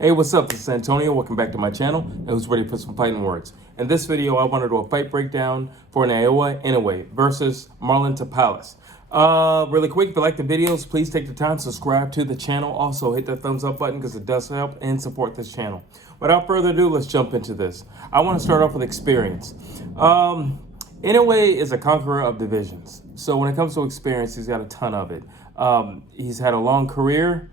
Hey, what's up? This is Antonio. Welcome back to my channel. And who's ready for some fighting words? In this video, I want to do a fight breakdown for Naoya Inoue versus Marlon Tapales. Really quick, if you like the videos, please take the time to subscribe to the channel. Also, hit that thumbs up button because it does help and support this channel. Without further ado, let's jump into this. I want to start off with experience. Inoue is a conqueror of divisions. So when it comes to experience, he's got a ton of it. He's had a long career,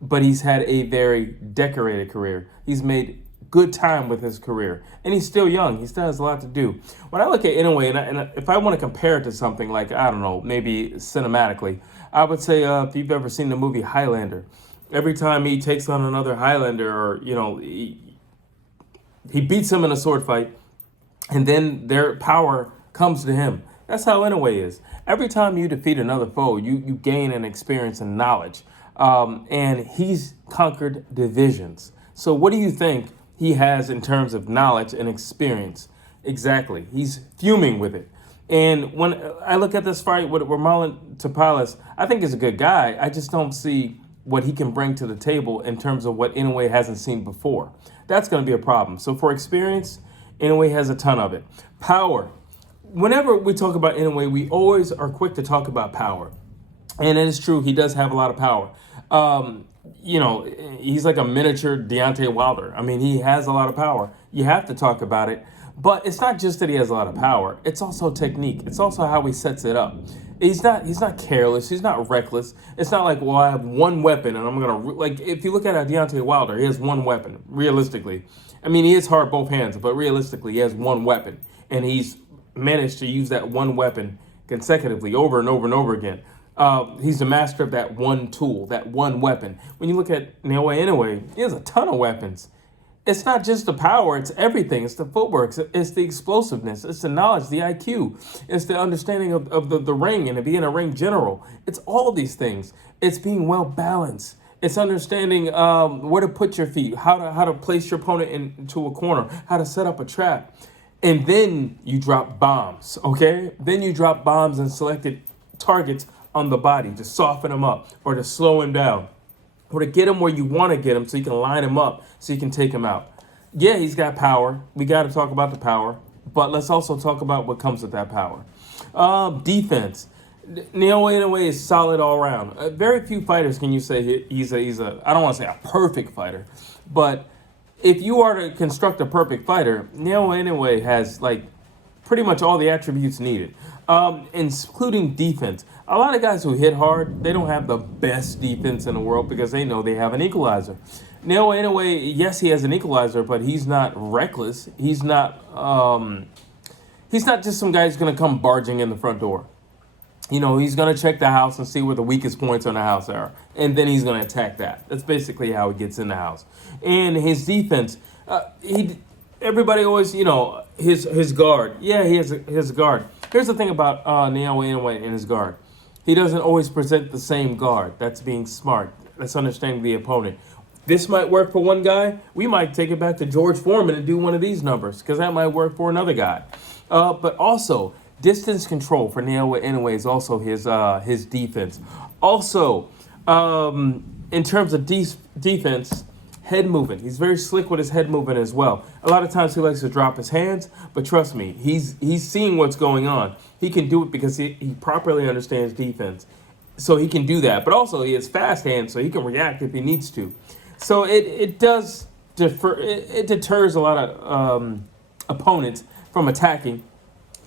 but he's had a very decorated career. He's made good time with his career, and he's still young. He still has a lot to do. When I look at Inoue, and if I want to compare it to something like, I don't know, maybe cinematically, I would say if you've ever seen the movie Highlander, every time he takes on another Highlander, or, you know, he beats him in a sword fight, and then their power comes to him. That's how Inoue is. Every time you defeat another foe, you gain an experience and knowledge. And he's conquered divisions. So what do you think he has in terms of knowledge and experience? Exactly. He's fuming with it. And when I look at this fight with Marlon Tapales, I think he's a good guy. I just don't see what he can bring to the table in terms of what Inoue hasn't seen before. That's going to be a problem. So for experience, Inoue has a ton of it. Power. Whenever we talk about Inoue, we always are quick to talk about power. And it is true, he does have a lot of power. You know, he's like a miniature Deontay Wilder. I mean, he has a lot of power. You have to talk about it. But it's not just that he has a lot of power. It's also technique. It's also how he sets it up. He's not careless. He's not reckless. It's not like, well, I have one weapon and I'm going to... Like, if you look at Deontay Wilder, he has one weapon, realistically. I mean, he is hard both hands, but realistically, he has one weapon. And he's managed to use that one weapon consecutively over and over and over again. He's the master of that one tool, that one weapon. When you look at Naoya Inoue, he has a ton of weapons. It's not just the power, it's everything. It's the footwork, it's the explosiveness, it's the knowledge, the IQ, it's the understanding of the ring and being a ring general. It's all these things. It's being well balanced. It's understanding where to put your feet, how to place your opponent into a corner, how to set up a trap. And then you drop bombs, okay? Then you drop bombs and selected targets on the body to soften him up or to slow him down or to get him where you want to get him so you can line him up so you can take him out. Yeah, he's got power. We got to talk about the power, but let's also talk about what comes with that power. Defense. Naoya Inoue is solid all around. Very few fighters can you say he's a I don't want to say a perfect fighter, but if you are to construct a perfect fighter, Naoya Inoue has like pretty much all the attributes needed, including defense. A lot of guys who hit hard, they don't have the best defense in the world because they know they have an equalizer. Naoya Inoue, yes, he has an equalizer, but he's not reckless. He's not just some guy who's going to come barging in the front door. You know, he's going to check the house and see where the weakest points on the house are, and then he's going to attack that. That's basically how he gets in the house. And his defense, everybody always, you know, his guard. Yeah, he has his guard. Here's the thing about Naoya Inoue and his guard. He doesn't always present the same guard. That's being smart. That's understanding the opponent. This might work for one guy. We might take it back to George Foreman and do one of these numbers because that might work for another guy. But also, distance control for Naoya Inoue is also his defense. Also, in terms of defense, head movement. He's very slick with his head movement as well. A lot of times he likes to drop his hands, but trust me, he's seeing what's going on. He can do it because he properly understands defense. So he can do that. But also he has fast hands, so he can react if he needs to. So it does defer. It deters a lot of opponents from attacking,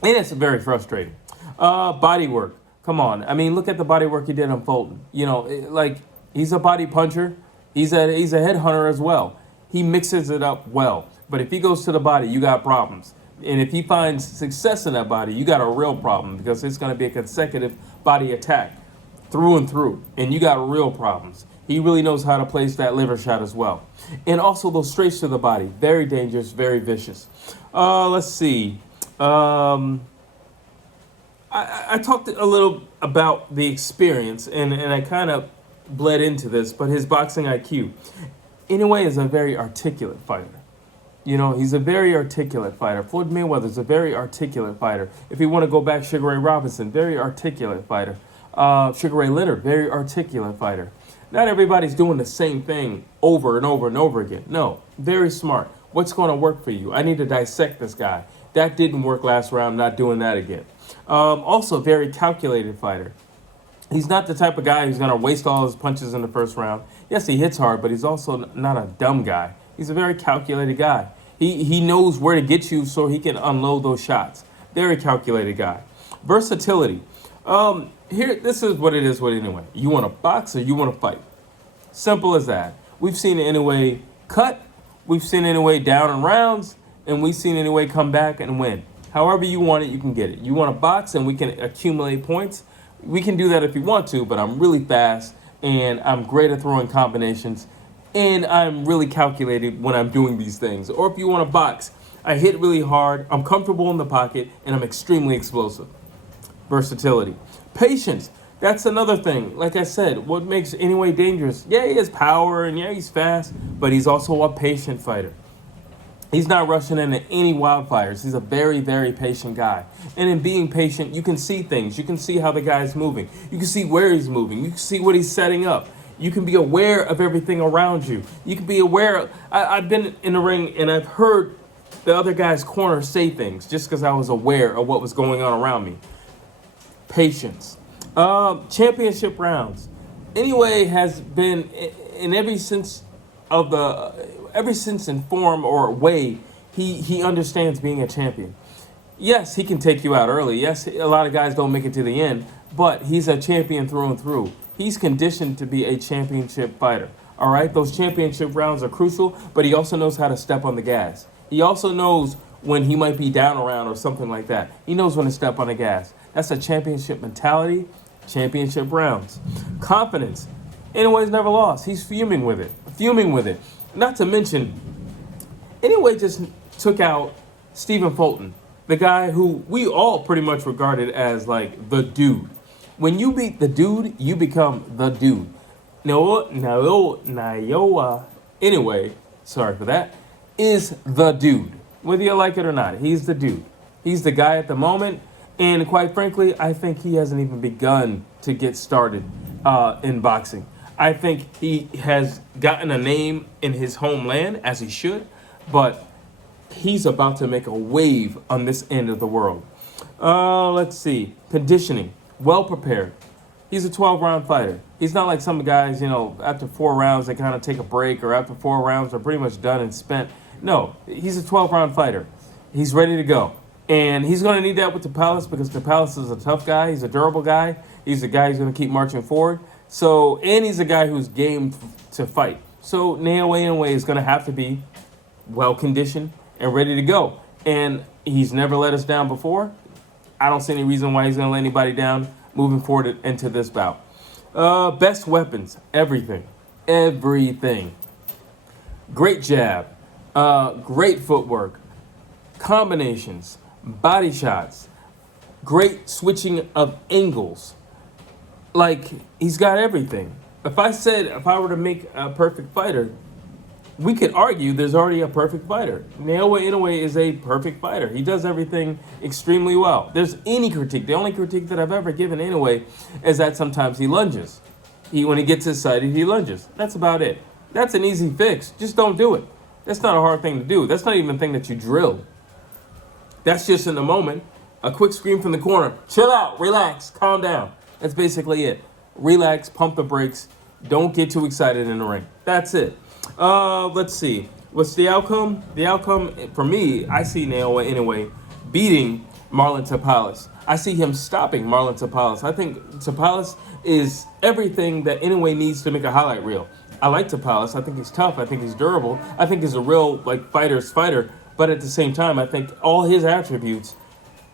and it's very frustrating. Body work. Come on. I mean, look at the body work he did on Fulton. You know, like he's a body puncher. He's a head hunter as well. He mixes it up well. But if he goes to the body, you got problems. And if he finds success in that body, you got a real problem because it's going to be a consecutive body attack through and through. And you got real problems. He really knows how to place that liver shot as well. And also those straights to the body. Very dangerous, very vicious. Let's see. I talked a little about the experience, and I kind of bled into this, but his boxing IQ. Inoue is a very articulate fighter. You know, he's a very articulate fighter. Floyd Mayweather's a very articulate fighter. If you want to go back, Sugar Ray Robinson, very articulate fighter. Sugar Ray Leonard, very articulate fighter. Not everybody's doing the same thing over and over and over again. No, very smart. What's going to work for you? I need to dissect this guy. That didn't work last round. I'm not doing that again. Also, very calculated fighter. He's not the type of guy who's going to waste all his punches in the first round. Yes, he hits hard, but he's also not a dumb guy. He's a very calculated guy. He knows where to get you so he can unload those shots. Very calculated guy. Versatility. This is what it is with Inoue. You want to box or you want to fight? Simple as that. We've seen Inoue cut. We've seen Inoue down in rounds. And we've seen Inoue come back and win. However you want it, you can get it. You want to box and we can accumulate points? We can do that if you want to, but I'm really fast and I'm great at throwing combinations and I'm really calculated when I'm doing these things. Or if you want to box, I hit really hard, I'm comfortable in the pocket, and I'm extremely explosive. Versatility. Patience. That's another thing. Like I said, what makes Inoue dangerous? Yeah, he has power and yeah, he's fast, but he's also a patient fighter. He's not rushing into any wildfires. He's a very, very patient guy. And in being patient, you can see things. You can see how the guy's moving. You can see where he's moving. You can see what he's setting up. You can be aware of everything around you. You can be aware. I've been in the ring and I've heard the other guy's corner say things just because I was aware of what was going on around me. Patience. Championship rounds. Inoue has been in every sense in form or way, he understands being a champion. Yes, he can take you out early. Yes, a lot of guys don't make it to the end, but he's a champion through and through. He's conditioned to be a championship fighter. All right, those championship rounds are crucial, but he also knows how to step on the gas. He also knows when he might be down a round or something like that. He knows when to step on the gas. That's a championship mentality, championship rounds. Confidence. Inoue's never lost. He's fuming with it. Not to mention, Inoue just took out Stephen Fulton, the guy who we all pretty much regarded as like the dude. When you beat the dude, you become the dude. Naoya Inoue, sorry for that, is the dude. Whether you like it or not, he's the dude. He's the guy at the moment, and quite frankly, I think he hasn't even begun to get started in boxing. I think he has gotten a name in his homeland, as he should, but he's about to make a wave on this end of the world. Let's see. Conditioning. Well prepared. He's a 12-round fighter. He's not like some guys, after 4 rounds, they kind of take a break, or after 4 rounds, they're pretty much done and spent. No, he's a 12-round fighter. He's ready to go. And he's going to need that with Tapales because Tapales is a tough guy. He's a durable guy. He's a guy who's going to keep marching forward. And he's a guy who's game to fight. So Naoya Inoue is going to have to be well-conditioned and ready to go. And he's never let us down before. I don't see any reason why he's going to let anybody down moving forward into this bout. Best weapons, everything. Great jab, great footwork, combinations, body shots, great switching of angles. Like, he's got everything. If I were to make a perfect fighter, we could argue there's already a perfect fighter. Naoya Inoue is a perfect fighter. He does everything extremely well. There's any critique. The only critique that I've ever given Inoue is that sometimes he lunges. When he gets excited, he lunges. That's about it. That's an easy fix. Just don't do it. That's not a hard thing to do. That's not even a thing that you drill. That's just in the moment. A quick scream from the corner. Chill out, relax, calm down. That's basically it. Relax, pump the brakes. Don't get too excited in the ring. That's it. Let's see. What's the outcome? The outcome, for me, I see Naoya Inoue beating Marlon Tapales. I see him stopping Marlon Tapales. I think Tapales is everything that Inoue needs to make a highlight reel. I like Tapales. I think he's tough. I think he's durable. I think he's a real fighter's fighter. But at the same time, I think all his attributes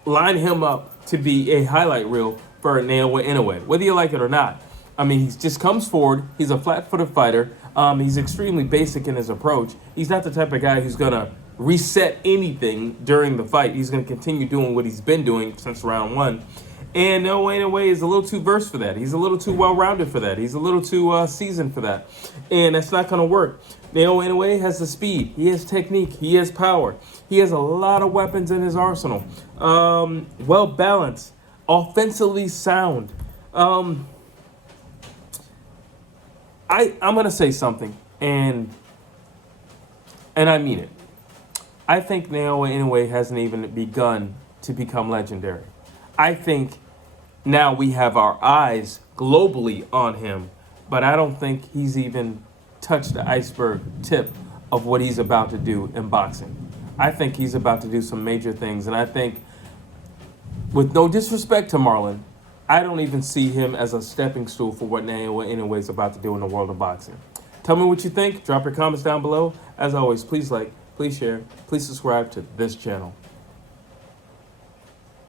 line him up to be a highlight reel for Naoya Inoue, whether you like it or not. I mean, he just comes forward. He's a flat-footed fighter. He's extremely basic in his approach. He's not the type of guy who's going to reset anything during the fight. He's going to continue doing what he's been doing since round 1. And Naoya Inoue is a little too versed for that. He's a little too well-rounded for that. He's a little too seasoned for that. And that's not going to work. Naoya Inoue has the speed. He has technique. He has power. He has a lot of weapons in his arsenal. Well-balanced. Offensively sound. I'm gonna say something, and I mean it. I think Naoya Inoue hasn't even begun to become legendary. I think now we have our eyes globally on him, but I don't think he's even touched the iceberg tip of what he's about to do in boxing. I think he's about to do some major things, and I think, with no disrespect to Marlon, I don't even see him as a stepping stool for what Naoya Inoue is about to do in the world of boxing. Tell me what you think. Drop your comments down below. As always, please like, please share, please subscribe to this channel.